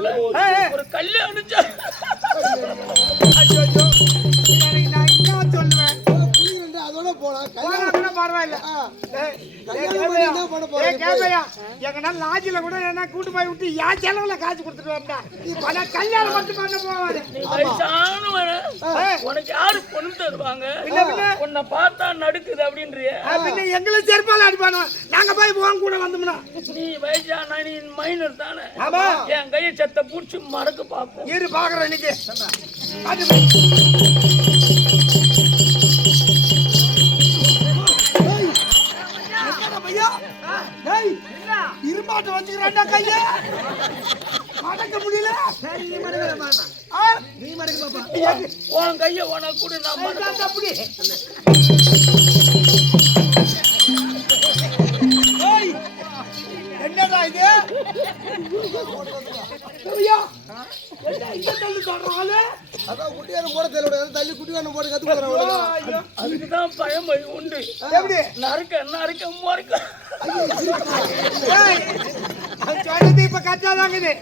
ஊர்ல ஒரு கல்யாணம் அதோட போலாம் பரவாயில்ல. எங்கன்னா லாட்ஜில கூட என்ன கூட்டு போய் விட்டு என் செலவுல காசு கொடுத்துட்டு வந்தா ஆனா கல்யாணம் மட்டும் பண்ண போவாரு. உனக்கு யாரு பொண்ணு தருவாங்க? உன்னை பார்த்தா நடுக்குது அப்படின்றிய எங்களை செருப்பால அடிப்பானோ நாங்க போய் உன் கூட வந்தோம்னா நீ வயசானா நீ மைனர் தானே. என் கையை செத்த பூச்சி மறக்க பார்ப்போம். இரு பாக்குறேன் இன்னைக்கு இருமாட்டம் வச்சுக்கிறாண்டா கைய மடக்க முடியல. நீ மடக்கு பாப்பா. உன் கைய உனக்கு கூட நான் அப்படி என்னடா இது? அதான் குட்டியான போட தெரியல, தள்ளி குட்டியான போட கத்துக்கிறாங்க. அதுக்குதான் பழமொழி உண்டு. எப்படி நறுக்க நறுக்க முறுக்க. சொன்னது இப்ப கச்சாதாங்குது.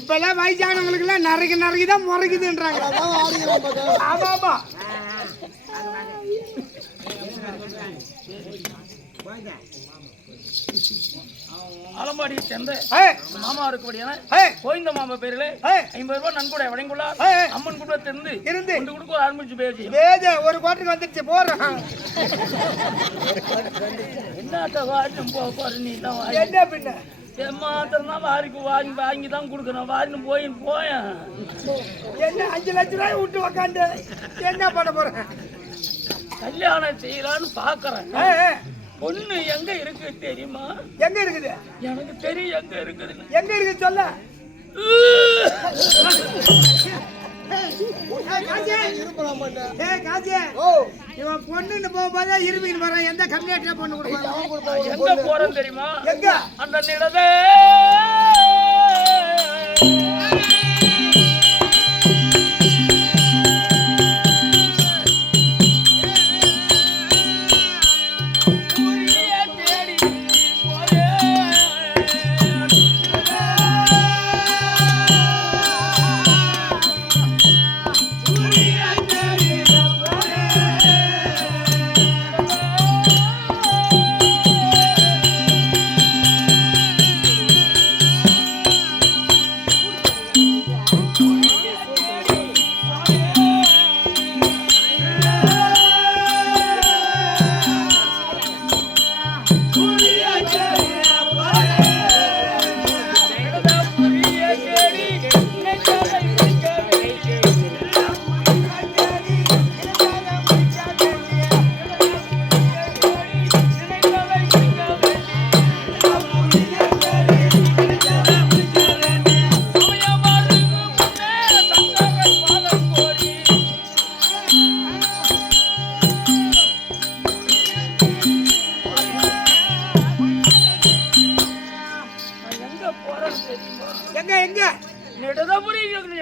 இப்ப எல்லாம் வயசானவங்களுக்கு எல்லாம் நறுக்கு நறுக்குதான் முறைக்குதுன்றாங்க. ஆமா ஆமா அலம்பாடி சேர்ந்த மாமா இருக்கபடியான கோவிந்த மாமா பேருல 50 ரூபாய் நன்கொடை வழங்குள்ள அம்மன் கூட இருந்து கொடுக்க ஆரம்பிச்சு பேசி ஒரு கோட்டுக்கு வந்துருச்சு போறோம். என்னத்த வாட்டும் போற நீ தான் என்ன பின்ன மாத்திரம் தான் வாரிக்கு வாங்கி தான் கொடுக்கணும். வாரின்னு போயேன் என்ன 5 லட்சம் ரூபாய் விட்டு உக்காந்து என்ன பண்ண போறேன்? கல்யாணம் செய்யலான்னு பாக்குறேன். பொண்ணு எங்க இருக்கு தெரியுமா? எங்க இருக்குது? எனக்கு தெரியும் எங்க இருக்குது. எங்க இருக்கு சொல்ல. இவன் பொண்ணுன்னு போகும்போது இருமின் வரான். எந்த கம்யூனிட்டியா பொண்ணு கொடுப்பாங்க? எங்க போறேன்னு தெரியுமா? எங்க? அந்த நிலவே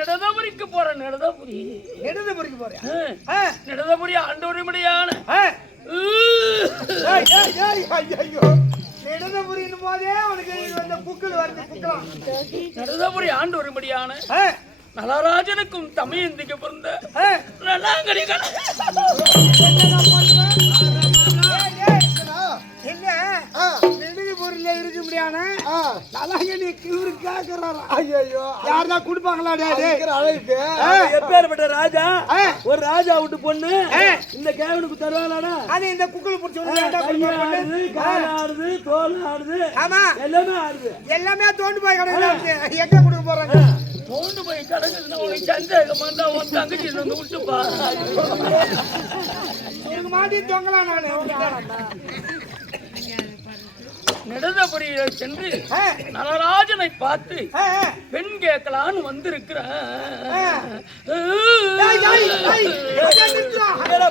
நெடதபுரிக்கு போறேன். நெடதபுரிக்கு போறேன். நெடதபுரி ஆண்டோரிமடியான நெடதபுரின்னு போதே உனக்கு இந்த புக்கள் வருது. புக்கலாம் நெடதபுரி ஆண்டோரிமடியான நலராஜனுக்கும் தமிழந்திக்கு பிறந்த நலாங்கடிகள் நெடுகுபுரில இருக்க முடியான நலாங்கடி கிவருக்காக்குறாரா? ஐயோ யாருதான் கொடுப்பாங்களா? அழைப்பு எப்பேற்பட்ட ராஜா ஒரு ராஜா விட்டு பொண்ணு இந்த கேவனுக்கு தருவாங்களாடா? அது இந்த குக்குல புடிச்சு கால் ஆடுது, தோல் ஆடுது, ஆமா எல்லாமே ஆடுது. எல்லாமே தோண்டு போய் கிடக்குது. எங்க கொடுக்க போறாங்க? தோண்டு போய் கிடக்குதுன்னா உனக்கு சந்தேகமா இருந்தா உன் தங்கச்சி வந்து விட்டுப்பா. உனக்கு மாட்டி தொங்கலாம் நானு. நெடுதபுரியில சென்று நலராஜனை பார்த்து பெண் கேட்கலான்னு வந்திருக்கிறேன்.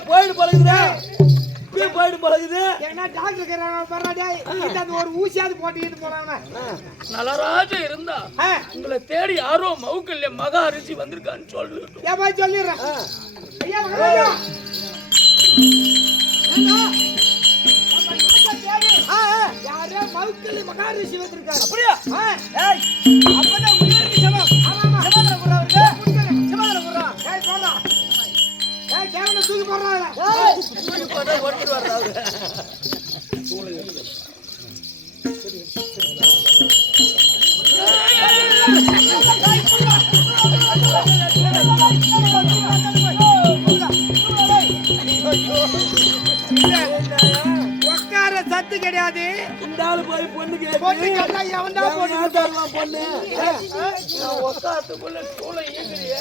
போயிட்டு பழகுது, போயிட்டு பழகுது. என்ன டாக்டர் ஒரு ஊசியாவது போட்டு போறாங்க. நலராஜ இருந்தா உங்களை தேடி யாரோ மவுக்கல்ல மகா அரிசி வந்திருக்கான்னு சொல்லு. ஏன் சொல்லிடுறேன். யாரே மவுக்கல்லி மகா ரிஷி வந்திருக்காரு. அப்படியா? அப்பதான் உயர்ந்த சபம். உட்கார சத்து கிடையாது. இந்த ஆளு போய் பொண்ணு பொண்ணு கேட்டா எவன்டா பொண்ணு தருவான் பொண்ணு? ஒக்காத்துக்குள்ள சூளை இயங்குறிய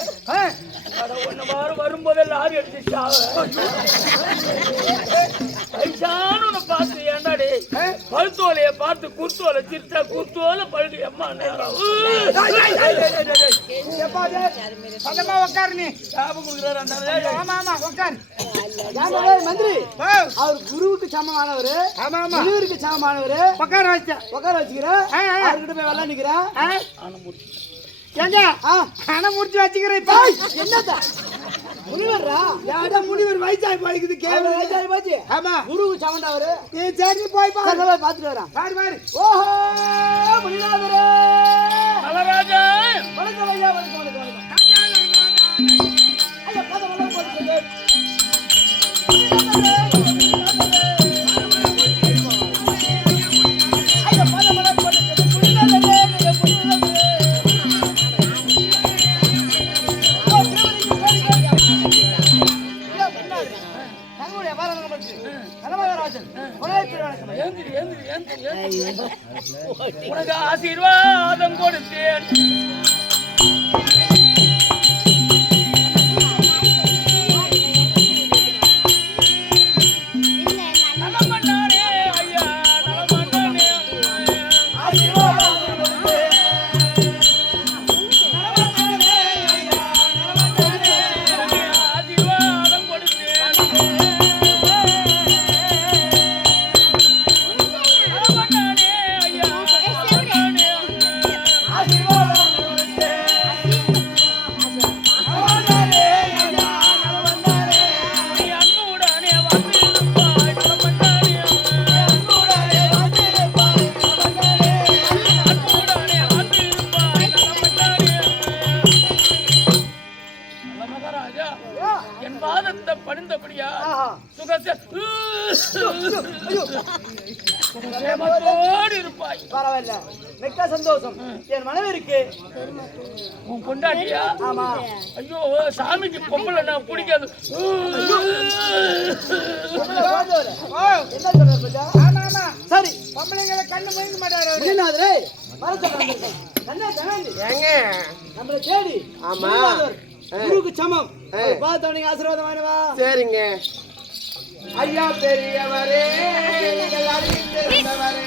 ஒன்னு வாரம் வரும்போதே லாரி அடிச்சு வயசானு பார்த்து ஏண்டாடி பழுத்தோலைய பார்த்து குர்த்தோலை சிரிச்சா குர்த்தோலை பழுது அம்மா நேரம் பதமா உட்காரு நீ. ஞாபகம் கொடுக்குறாரு. ஆமா ஆமா உட்காரு. மந்திரி அவர் குருவுக்கு சமமானவரு. ஆமா ஆமா முனிவருக்கு சமமானவரு. உட்கார வச்ச உட்கார வச்சுக்கிறேன். அவர்கிட்ட போய் வெள்ளா நிக்கிறேன். ஏங்க ஆனா முடிச்சு வச்சுக்கிறேன். இப்ப என்னதா முனிவர்ரா? யாரா முனிவர் வயசாய் போய்க்குது. கேவல வயசாய் போச்சு. ஆமா குருவுக்கு சமந்தவரு. நீ சரி போய் பாரு. போய் பாத்துட்டு வரேன். பாரு பாரு. ஓஹோ முனிநாதரே. மலராஜா வணக்கம் ஐயா. வணக்கம் வணக்கம் வணக்கம். ஐயா பத வணக்கம் போடுங்க. ஐயா பத வணக்கம் போடுங்க. முனிநாதரே முனிநாதரே. உனக்கு ஆசீர்வாதம் கொடுத்தேன். நலமன்னாரே ஐயா நலமன்னாரே ஆசீர்வாதம் கொடுத்தேன். நலமன்னாரே ஐயா நலமன்னாரே ஆசீர்வாதம் கொடுத்தேன். என் பாதத்தை பணிந்தபடியா சுகசேமத்தோடு இருப்பாய். பரவாயில்ல, மிக்க சந்தோஷம். என் மனைவிக்கு உன் பொண்டாட்டியா? ஆமா. ஐயோ சாமிக்கு பொம்பளை நான் பிடிக்காது. என்ன சொல்ற? ஆமா ஆமா சரி, பொம்பளைங்களை கண்ணு முழுங்க மாட்டாரு. முனிநாதரே வர சொல்றாங்க. கண்ணே கண்ணே ஏங்க நம்மள தேடி. ஆமா. குருவுக்கு சமம். பார்த்தவனுக்கு ஆசீர்வாதம் வாங்கினவா. சரிங்க. ஐயா பெரியவரே நீங்கள் அறிந்திருந்தவரே